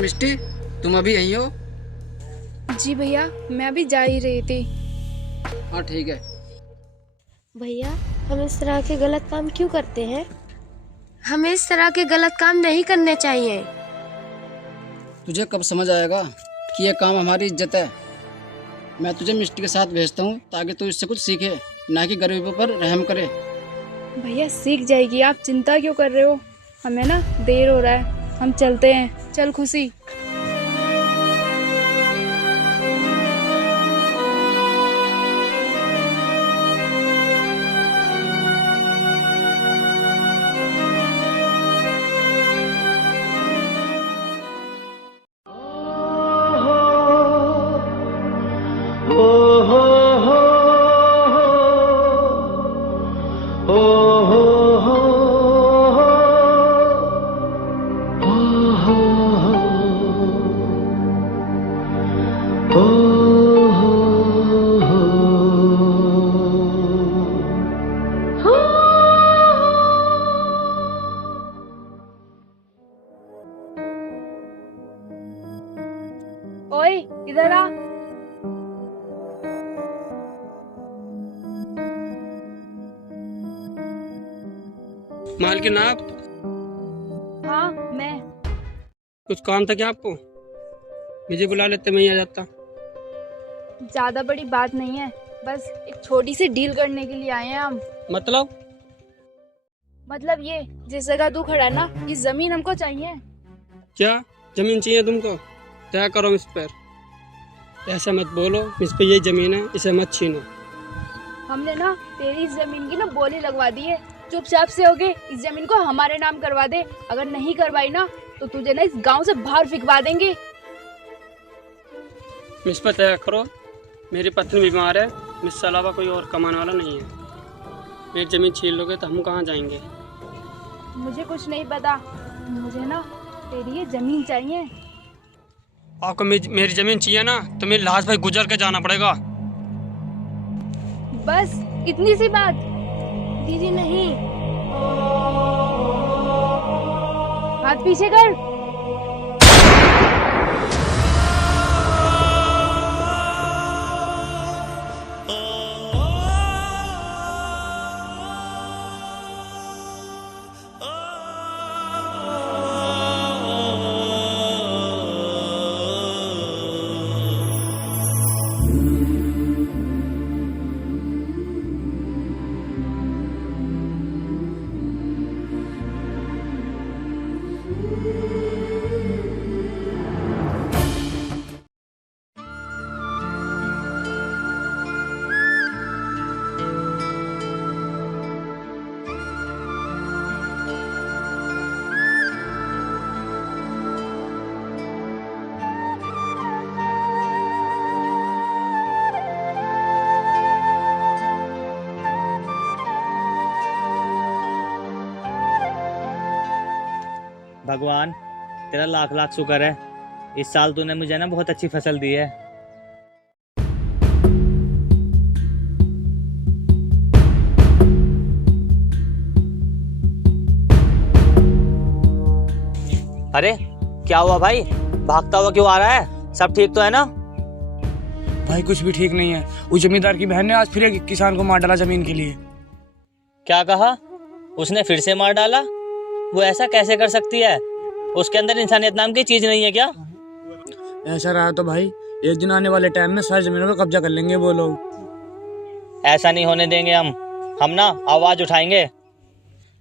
मिष्टी, तुम अभी यहीं हो? जी भैया, मैं अभी जा ही रही थी। हाँ ठीक है। भैया, हम इस तरह के गलत काम क्यों करते हैं? हमें इस तरह के गलत काम नहीं करने चाहिए। तुझे कब समझ आएगा कि ये काम हमारी इज्जत है। मैं तुझे मिष्टी के साथ भेजता हूँ ताकि तू इससे कुछ सीखे, ना कि गरीबों पर रहम करे। भैया सीख जाएगी, आप चिंता क्यों कर रहे हो? हमें ना देर हो रहा है, हम चलते हैं। चल खुशी। ओए इधर आ। मालकिन आप? हाँ मैं। कुछ काम था क्या आपको? मुझे बुला लेते, मैं ही आ जाता। ज्यादा बड़ी बात नहीं है, बस एक छोटी सी डील करने के लिए आए हैं हम। मतलब ये जिस जगह तू खड़ा है ना, ये जमीन हमको चाहिए। क्या जमीन चाहिए तुमको? तय करो इस पर। ऐसा मत बोलो, इस पे यही जमीन है, इसे मत छीनो। हमने ना तेरी इस जमीन की ना बोली लगवा दी है। चुपचाप से होके इस जमीन को हमारे नाम करवा दे। अगर नहीं करवाई ना तो तुझे ना इस गांव से बाहर फिकवा देंगे। इस पर तय करो। मेरी पत्नी बीमार है, मुझसे अलावा कोई और कमाने वाला नहीं है। मेरी जमीन छीन लोगे तो हम कहाँ जाएंगे? मुझे कुछ नहीं पता, मुझे ना तेरी ये जमीन चाहिए। आपको मेरी जमीन चाहिए ना, तो मेरी लाश भाई गुजर के जाना पड़ेगा। बस इतनी सी बात? दीदी नहीं। हाथ पीछे कर। भगवान तेरा लाख लाख शुक्र है, इस साल तूने मुझे ना बहुत अच्छी फसल दी है। अरे क्या हुआ भाई, भागता हुआ क्यों आ रहा है? सब ठीक तो है ना? भाई कुछ भी ठीक नहीं है। उस जमींदार की बहन ने आज फिर एक किसान को मार डाला जमीन के लिए। क्या कहा? उसने फिर से मार डाला? वो ऐसा कैसे कर सकती है? उसके अंदर इंसानियत नाम की चीज नहीं है क्या? ऐसा रहा तो भाई एक दिन आने वाले टाइम में सारी जमीनों पर कब्जा कर लेंगे वो लोग। ऐसा नहीं होने देंगे हम ना आवाज उठाएंगे।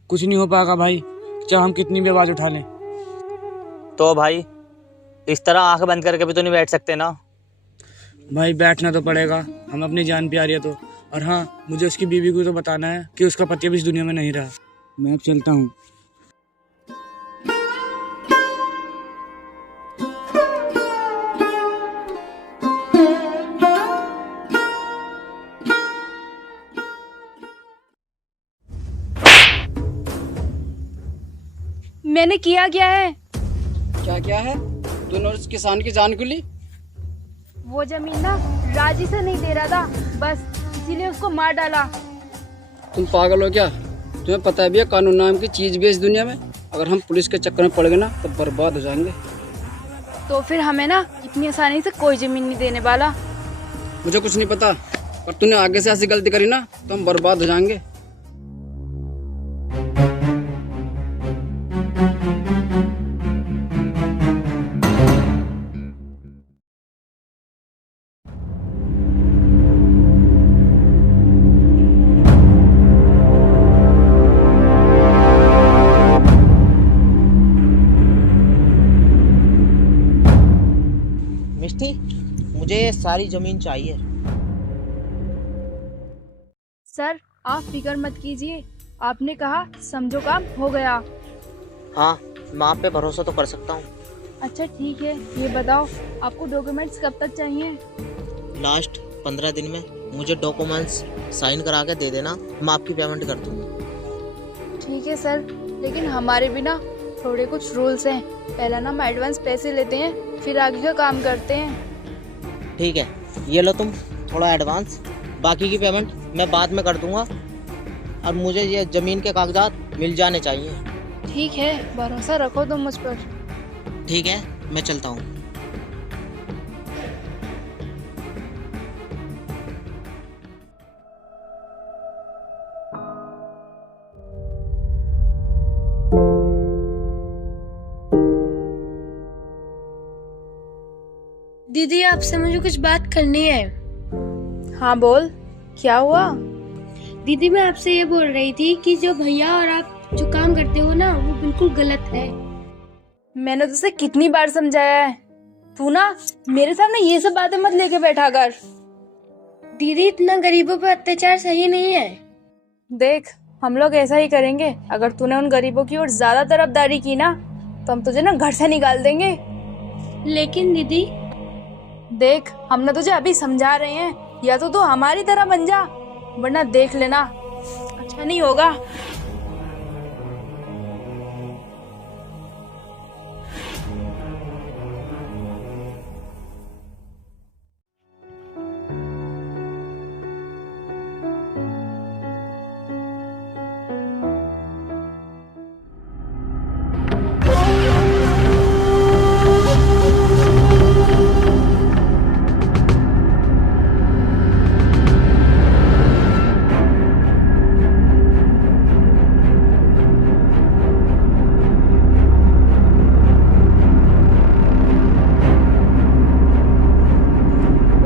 कुछ नहीं हो पाएगा भाई, चाहे हम कितनी भी आवाज उठा लें। तो भाई इस तरह आंख बंद करके भी तो नहीं बैठ सकते ना? भाई बैठना तो पड़ेगा, हम अपनी जान प्यारी है तो। और हाँ, मुझे उसकी बीवी को तो बताना है कि उसका पति अब इस दुनिया में नहीं रहा। मैं अब चलता हूँ। मैंने किया क्या है? क्या है? तूने उस किसान की जान क्यों ली? वो जमीन ना राजी से नहीं दे रहा था, बस इसीलिए उसको मार डाला। तुम पागल हो क्या? तुम्हें पता है भैया कानून नाम की चीज भी है इस दुनिया में। अगर हम पुलिस के चक्कर में पड़ गए ना तो बर्बाद हो जाएंगे। तो फिर हमें ना इतनी आसानी से कोई जमीन नहीं देने वाला। मुझे कुछ नहीं पता, पर तूने आगे से ऐसी गलती करी ना तो हम बर्बाद हो जाएंगे। मिष्टी, मुझे ये सारी जमीन चाहिए। सर आप फिक्र मत कीजिए, आपने कहा समझो काम हो गया। हाँ, मैं आप पे भरोसा तो कर सकता हूँ। अच्छा ठीक है, ये बताओ आपको डॉक्यूमेंट्स कब तक चाहिए? लास्ट 15 दिन में मुझे डॉक्यूमेंट्स साइन करा के दे देना, मैं आपकी पेमेंट कर दूँगा। ठीक है सर, लेकिन हमारे भी ना थोड़े कुछ रूल्स हैं। पहला ना हम एडवांस पैसे लेते हैं, फिर आगे का काम करते हैं। ठीक है, ये लो तुम थोड़ा एडवांस, बाकी की पेमेंट मैं बाद में कर दूँगा। और मुझे ये ज़मीन के कागजात मिल जाने चाहिए। ठीक है, भरोसा रखो तुम मुझ पर। ठीक है, मैं चलता हूँ। दीदी आपसे मुझे कुछ बात करनी है। हाँ बोल, क्या हुआ? दीदी मैं आपसे ये बोल रही थी कि जो भैया और आप जो काम करते हो ना वो बिल्कुल गलत है। मैंने तुझसे कितनी बार समझाया है, तू ना मेरे सामने ये सब बातें मत लेके बैठा कर। दीदी इतना गरीबों पर अत्याचार सही नहीं है। देख हम लोग ऐसा ही करेंगे, अगर तूने उन गरीबों की ओर ज्यादा तरफदारी की ना तो हम तुझे ना घर से निकाल देंगे। लेकिन दीदी देख हम ना तुझे अभी समझा रहे हैं, या तो तू हमारी तरह बन जा, वरना देख लेना अच्छा नहीं होगा।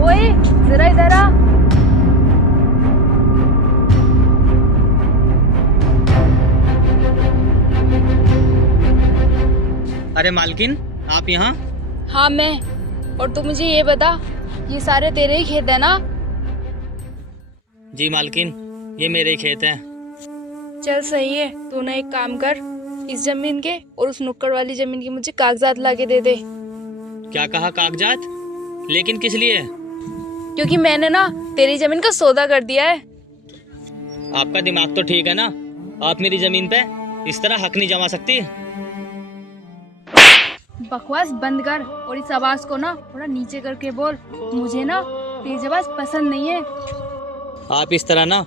ओए जरा इधर आ। अरे मालकिन, आप यहाँ? हाँ मैं, और तू मुझे ये बता, ये सारे तेरे ही खेत है ना? जी मालकिन, ये मेरे ही खेत हैं। चल सही है, तू ना एक काम कर, इस जमीन के और उस नुक्कड़ वाली जमीन के मुझे कागजात लाके दे दे। क्या कहा, कागजात? लेकिन किस लिए? क्योंकि मैंने ना तेरी जमीन का सौदा कर दिया है। आपका दिमाग तो ठीक है ना? आप मेरी जमीन पे इस तरह हक नहीं जमा सकती। बकवास बंद कर और इस आवाज को ना थोड़ा नीचे करके बोल। मुझे ना तेज आवाज पसंद नहीं है। आप इस तरह ना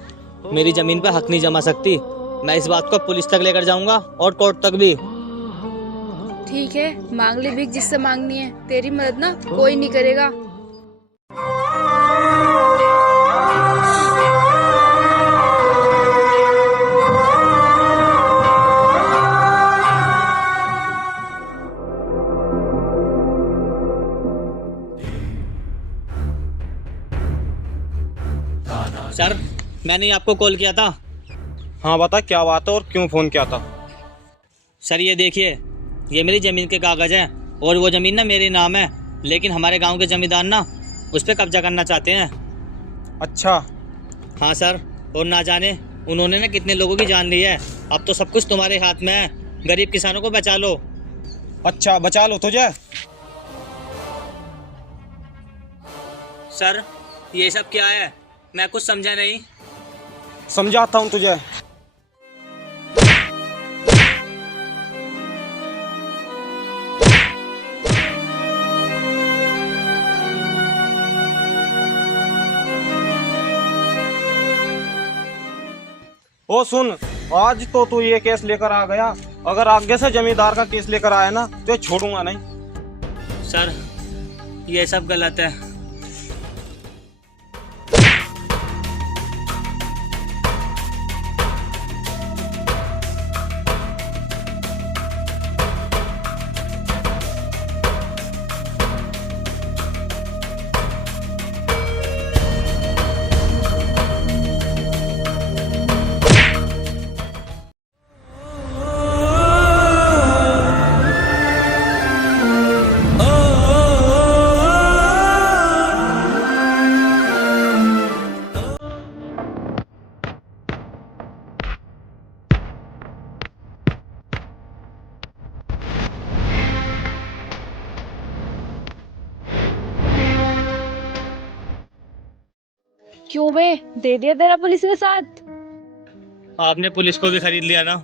मेरी जमीन पे हक नहीं जमा सकती। मैं इस बात को पुलिस तक लेकर जाऊंगा और कोर्ट तक भी। ठीक है, मांग ले भीख जिससे मांगनी है, तेरी मदद ना कोई नहीं करेगा। सर, मैंने आपको कॉल किया था। हाँ बता, क्या बात है और क्यों फ़ोन किया था? सर ये देखिए, ये मेरी ज़मीन के कागज़ हैं और वो ज़मीन ना मेरे नाम है, लेकिन हमारे गांव के जमींदार ना उस पर कब्जा करना चाहते हैं। अच्छा। हाँ सर, और ना जाने उन्होंने ना कितने लोगों की जान ली है। अब तो सब कुछ तुम्हारे हाथ में है, गरीब किसानों को बचा लो। अच्छा, बचा लो तुझे। सर ये सब क्या है, मैं कुछ समझा नहीं। समझाता हूँ तुझे। ओ सुन, आज तो तू ये केस लेकर आ गया, अगर आगे से जमींदार का केस लेकर आया ना तो ये छोड़ूंगा नहीं। सर, ये सब गलत है। क्यों बे, दे दिया तेरा पुलिस के साथ? आपने पुलिस को भी खरीद लिया ना।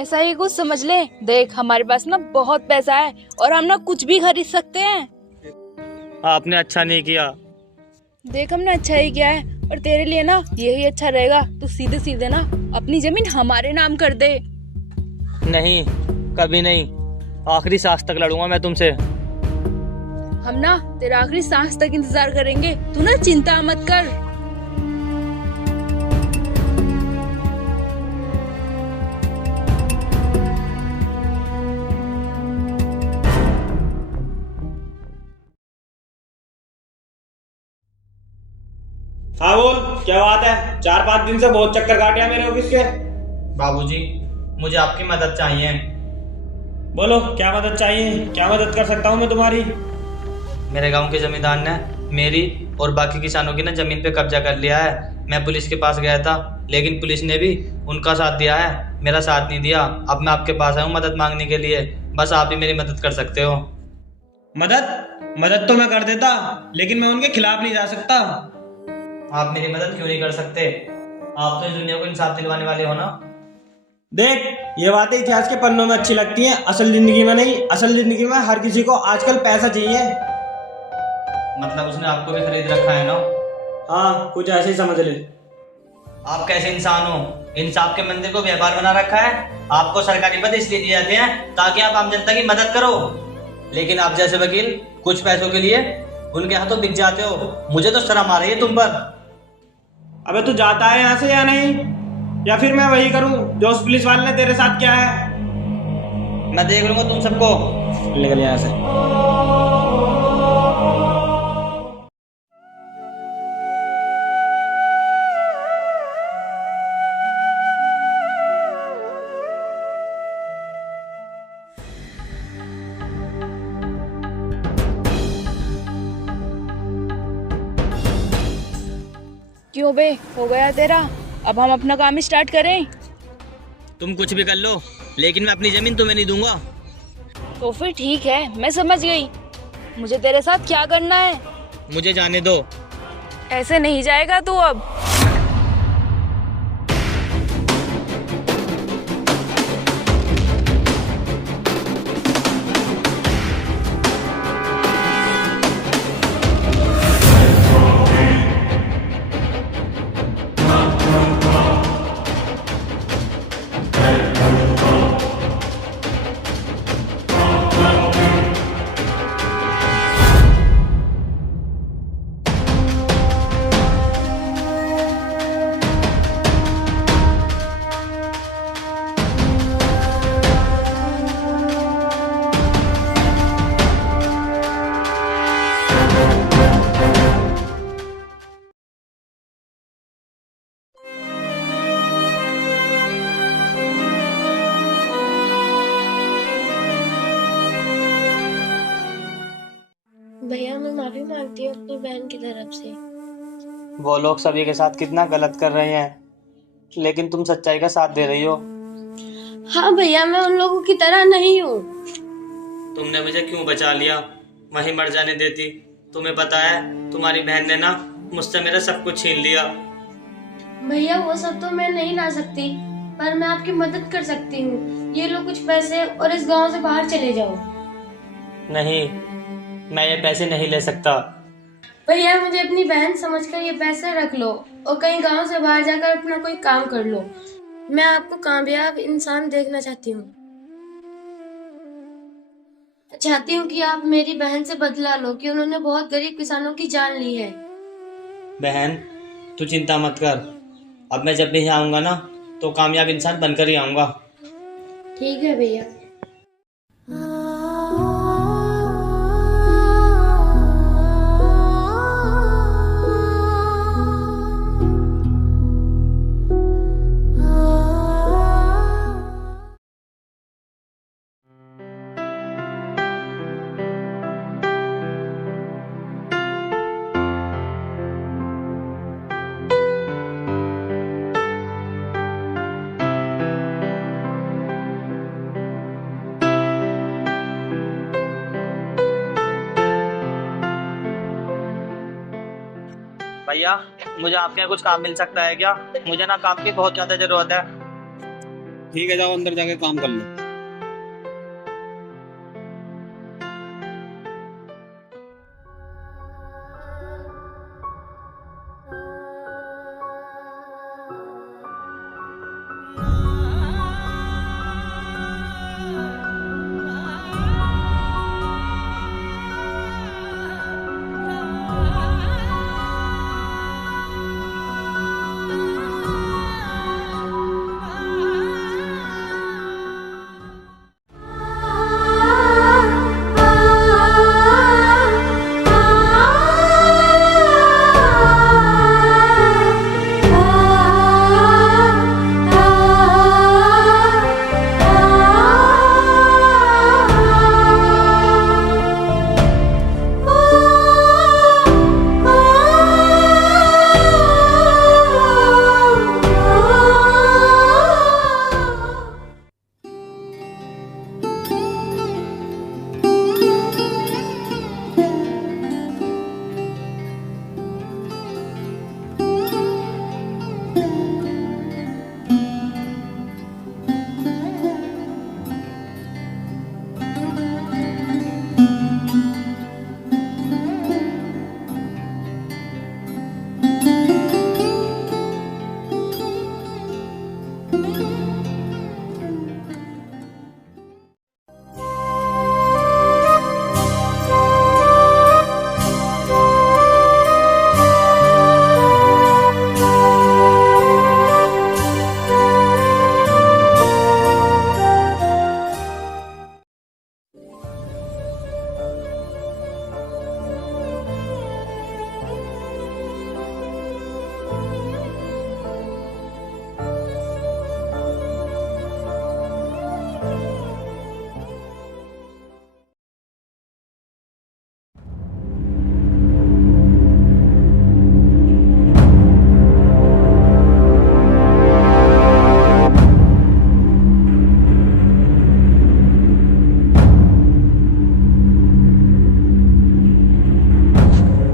ऐसा ही कुछ समझ ले। देख, हमारे पास ना बहुत पैसा है और हम ना कुछ भी खरीद सकते हैं। आपने अच्छा नहीं किया। देख, हमने अच्छा ही किया है और तेरे लिए ना यही अच्छा रहेगा। तू सीधे सीधे ना अपनी जमीन हमारे नाम कर दे। नहीं, कभी नहीं। आखिरी सांस तक लड़ूंगा मैं तुमसे। हम ना तेरा आखिरी सांस तक इंतजार करेंगे। तू ना चिंता मत कर। हाँ बोल, क्या बात है? 4-5 दिन से बहुत चक्कर काटे हैं मेरे ऑफिस के। बाबूजी, मुझे आपकी मदद चाहिए। बोलो, क्या मदद चाहिए? क्या मदद कर सकता हूँ मैं तुम्हारी? मेरे गांव के जमींदार ने मेरी और बाकी किसानों की ना जमीन पे कब्जा कर लिया है। मैं पुलिस के पास गया था, लेकिन पुलिस ने भी उनका साथ दिया है, मेरा साथ नहीं दिया। अब मैं आपके पास आया हूँ मदद मांगने के लिए। बस आप ही मेरी मदद कर सकते हो। मदद तो मैं कर देता, लेकिन मैं उनके खिलाफ नहीं जा सकता। आप मेरी मदद क्यों नहीं कर सकते? आप तो इस दुनिया को इंसाफ दिलवाने वाले हो ना। देख, ये बातें इतिहास के पन्नों में अच्छी लगती हैं, असल जिंदगी में नहीं। असल जिंदगी में हर किसी को आजकल पैसा चाहिए। मतलब उसने आपको भी खरीद रखा है ना? हाँ, कुछ ऐसे ही समझ ले। आप कैसे इंसान हो? इंसाफ के मंदिर को व्यापार बना रखा है। आपको सरकारी पद इसलिए दिए जाते हैं ताकि आप आम जनता की मदद करो, लेकिन आप जैसे वकील कुछ पैसों के लिए उनके हाथों बिक जाते हो। मुझे तो शर्म आ रही है तुम पर। अबे तू जाता है यहाँ से या नहीं? या फिर मैं वही करूँ जो उस पुलिस वाले ने तेरे साथ किया है? मैं देख लूंगा तुम सबको। निकल यहाँ से। क्यों बे, हो गया तेरा? अब हम अपना काम स्टार्ट करें? तुम कुछ भी कर लो, लेकिन मैं अपनी जमीन तुम्हें नहीं दूंगा। तो फिर ठीक है, मैं समझ गई। मुझे तेरे साथ क्या करना है? मुझे जाने दो। ऐसे नहीं जाएगा तू अब। भैया मैं माफी मांगती हूँ अपनी बहन की तरफ से। वो लोग सभी के साथ कितना गलत कर रहे हैं, लेकिन तुम सच्चाई का साथ दे रही हो। हाँ भैया, मैं उन लोगों की तरह नहीं हूँ। तुमने मुझे क्यों बचा लिया? वहीं मर जाने देती। तुम्हें पता है तुम्हारी बहन ने ना मुझसे मेरा सब कुछ छीन लिया। भैया वो सब तो मैं नहीं ला सकती, पर मैं आपकी मदद कर सकती हूँ। ये लो कुछ पैसे और इस गांव से बाहर चले जाओ। नहीं, मैं ये पैसे नहीं ले सकता। भैया मुझे अपनी बहन समझकर ये पैसे रख लो और कहीं गांव से बाहर जाकर अपना कोई काम कर लो। मैं आपको कामयाब इंसान देखना चाहती हूँ। चाहती हूँ कि आप मेरी बहन से बदला लो कि उन्होंने बहुत गरीब किसानों की जान ली है। बहन तू चिंता मत कर, अब मैं जब भी यहाँ आऊँगा ना तो कामयाब इंसान बनकर ही आऊँगा। ठीक है भैया। भैया मुझे आपके यहाँ कुछ काम मिल सकता है क्या? मुझे ना काम की बहुत ज़्यादा ज़रूरत है। ठीक है, जाओ अंदर जाके काम कर लो।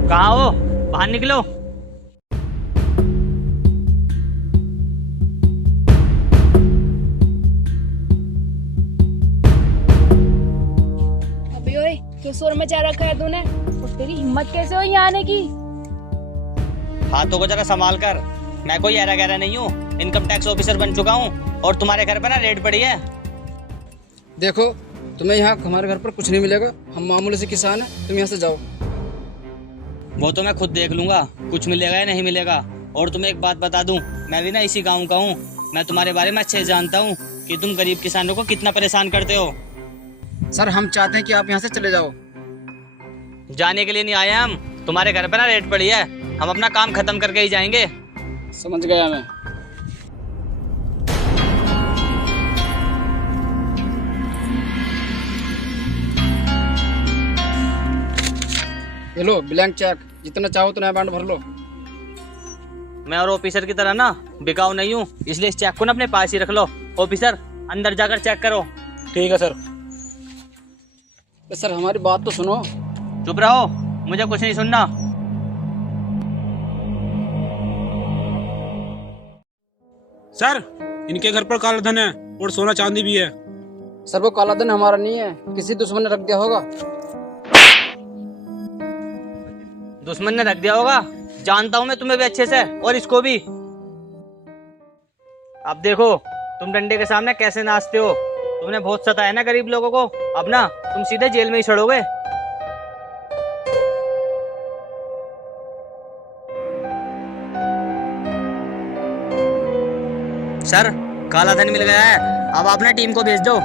कहाँ हो? बाहर निकलो। अबे ओए, क्यों शोर मचा रखा है तूने? और तेरी हिम्मत कैसे हुई यहाँ आने की? हाथों को जरा संभाल कर, मैं कोई ऐरा गैरा नहीं हूँ, इनकम टैक्स ऑफिसर बन चुका हूँ और तुम्हारे घर पे ना रेड पड़ी है। देखो, तुम्हें यहाँ हमारे घर पर कुछ नहीं मिलेगा। हम मामूली से किसान हैं, तुम यहाँ से जाओ। वो तो मैं खुद देख लूंगा कुछ मिलेगा या नहीं मिलेगा। और तुम्हें एक बात बता दूं, मैं भी ना इसी गांव का हूँ। मैं तुम्हारे बारे में अच्छे से जानता हूँ कि तुम गरीब किसानों को कितना परेशान करते हो। सर, हम चाहते हैं कि आप यहाँ से चले जाओ। जाने के लिए नहीं आए हम, तुम्हारे घर पे ना रेड पड़ी है, हम अपना काम खत्म करके ही जाएंगे। समझ गया मैं। ये लो ब्लैंक चेक, जितना चाहो उतना अमाउंट भर लो। मैं और ऑफिसर की तरह ना बिकाऊ नहीं हूँ, इसलिए इस चेक को ना अपने पास ही रख लो। ऑफिसर अंदर जाकर चेक करो। ठीक है सर। सर, हमारी बात तो सुनो। चुप रहो, मुझे कुछ नहीं सुनना। सर, इनके घर पर काला धन है और सोना चांदी भी है। सर, वो काला धन हमारा नहीं है, किसी दुश्मन ने रख दिया होगा। दुश्मन ने रख दिया होगा? जानता हूँ मैं तुम्हें भी अच्छे से, और इसको भी। अब देखो तुम डंडे के सामने कैसे नाचते हो। तुमने बहुत सताया ना गरीब लोगों को, अब ना तुम सीधे जेल में ही सड़ोगे। सर, काला धन मिल गया है, अब आप ना टीम को भेज दो।